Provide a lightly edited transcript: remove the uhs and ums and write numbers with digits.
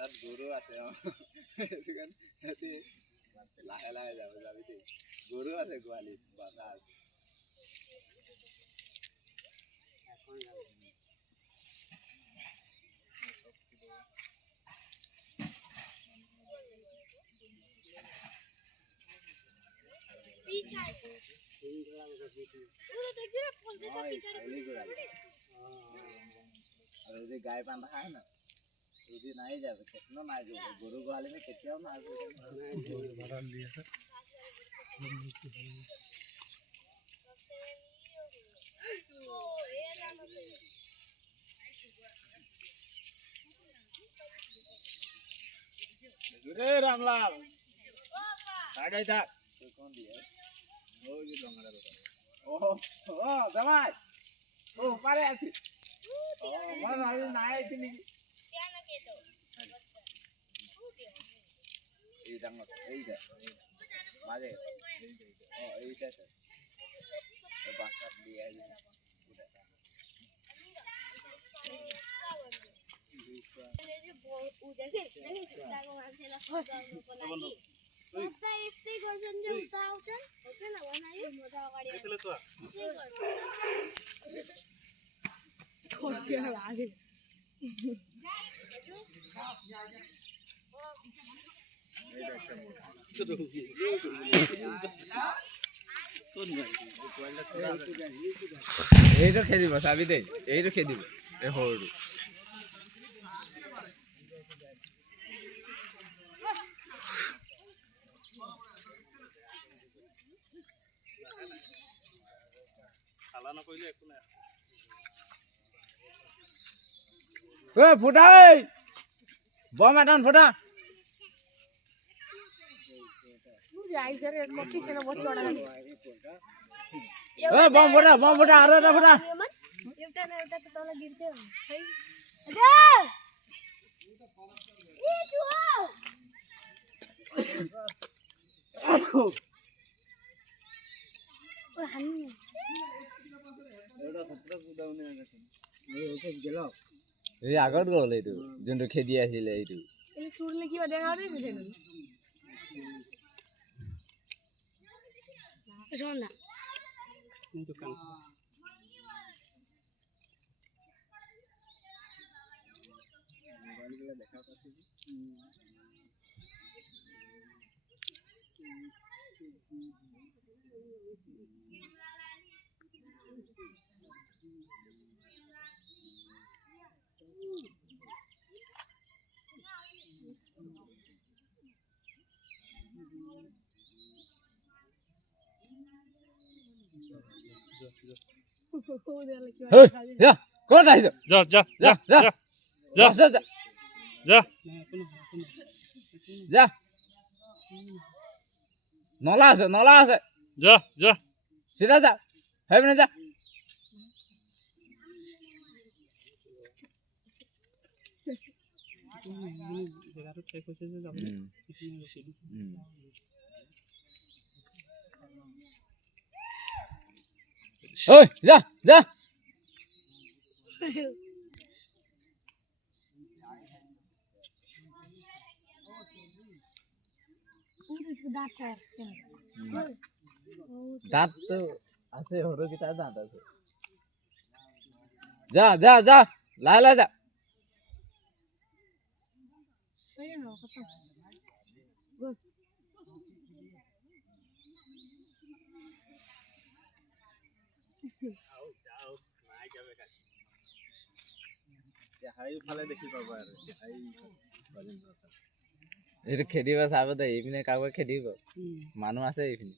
তাত গৰু আছে সেইটো কাৰণে লাহে লাহে যাবি দেই গৰু আছে গোহালিত বাধা আছে गाय बांधा है ना यदि नहीं जाए कितना ना जाए गुरु ग्वाले में कितना ना रे रामलाल आ गई था तो कौन दिया ओ ये लंगड़ा बेटा ओ जमाई ओ पारे आती ओ मन आले ना आई थी नहीं क्या ना के तो এই ডাঙর এইটা মাঝে ও এইটা তো বাঁকা দিয়ে আই এইটো খেদিব চাবি দেই এইটো খেদিব এই সৰুটো খালা নকৰিলে একো নাই ঐ ফুটা ঐ বম এটান ফুটা बम फटा आरो এটা फटा एउटा न एउटा त तल गिर्छ है ए छु ओ हान्नी एउटा खतरा कुदाउने आछ ए ओके गेल ए আগত গল এইটো যোনটো খেদি আছিল এইটো এই চুৰলে কিবা দেখা দে বিছে শোন না দোকান মোবাইলগুলো দেখা পাচ্ছি जा कौन आइस जा जा जा जा जा जा जा जा नला আছে जा जा सीधा जा है ना जा जगह ठीक होছে যে যাব ओए जा जा दांत तो ऐसे हो रहा कितना दांत है जा जा जा ला ला जा सही है ना खत्म गुड आओ जाओ নাই যাবে কাছে হাই ফালে দেখি পাবা আর হাই বাজিন কথা এটা খেদিবা চাব দে এইপিনে কাগজ খেদিব মানুহ আছে এইপিনে